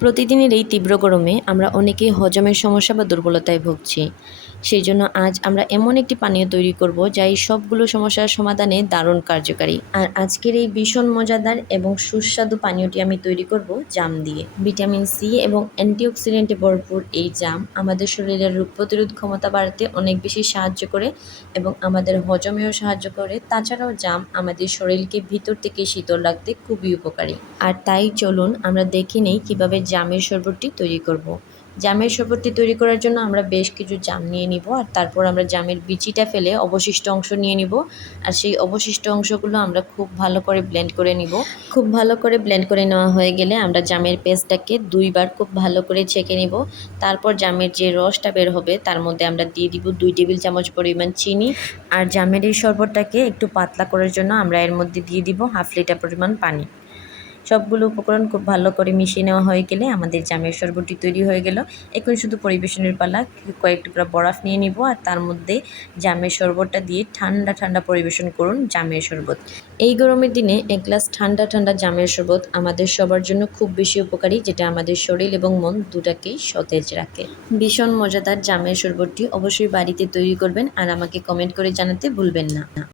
প্রতিদিনের এই তীব্র গরমে আমরা অনেকেই হজমের সমস্যা বা দুর্বলতায় ভুগছি। সেই জন্য আজ আমরা এমন একটি পানীয় তৈরি করব যা এই সবগুলো সমস্যার সমাধানে দারুণ কার্যকারী। আর আজকের এই ভীষণ মজাদার এবং সুস্বাদু পানীয়টি আমি তৈরি করব জাম দিয়ে। ভিটামিন সি এবং অ্যান্টিঅক্সিডেন্টে ভরপুর এই জাম আমাদের শরীরের রোগ প্রতিরোধ ক্ষমতা বাড়াতে অনেক বেশি সাহায্য করে এবং আমাদের হজমেও সাহায্য করে। তাছাড়াও জাম আমাদের শরীরকে ভিতর থেকে শীতল রাখতে খুবই উপকারী। আর তাই চলুন আমরা দেখে নেই কীভাবে জামের শরবতটি তৈরি করব। জামের শরবতটি তৈরি করার জন্য আমরা বেশ কিছু জাম নিয়ে নিব, আর তারপর আমরা জামের বিচিটা ফেলে অবশিষ্ট অংশ নিয়ে নিব। আর সেই অবশিষ্ট অংশগুলো আমরা খুব ভালো করে ব্লেন্ড করে নিব। খুব ভালো করে ব্লেন্ড করে নেওয়া হয়ে গেলে আমরা জামের পেস্টটাকে 2 বার খুব ভালো করে ছেঁকে নিব। তারপর জামের যে রসটা বের হবে তার মধ্যে আমরা দিয়ে দিব 2 টেবিল চামচ পরিমাণ চিনি। আর জামের এই শরবতটাকে একটু পাতলা করার জন্য আমরা এর মধ্যে দিয়ে দিব 1/2 লিটার পরিমাণ পানি। সবগুলো উপকরণ খুব ভালো করে মিশিয়ে নেওয়া হয়ে গেলে আমাদের জামের শরবতটি তৈরি হয়ে গেল। এখন শুধু পরিবেশনের পালা। কয়েক টুকরা বরফ নিয়ে নিব আর তার মধ্যে জামের শরবতটা দিয়ে ঠান্ডা ঠান্ডা পরিবেশন করুন জামের শরবত। এই গরমের দিনে এক গ্লাস ঠান্ডা ঠান্ডা জামের শরবত আমাদের সবার জন্য খুব বেশি উপকারী, যেটা আমাদের শরীর এবং মন দুটাকেই সতেজ রাখে। ভীষণ মজাদার জামের শরবতটি অবশ্যই বাড়িতে তৈরি করবেন আর আমাকে কমেন্ট করে জানাতে ভুলবেন না।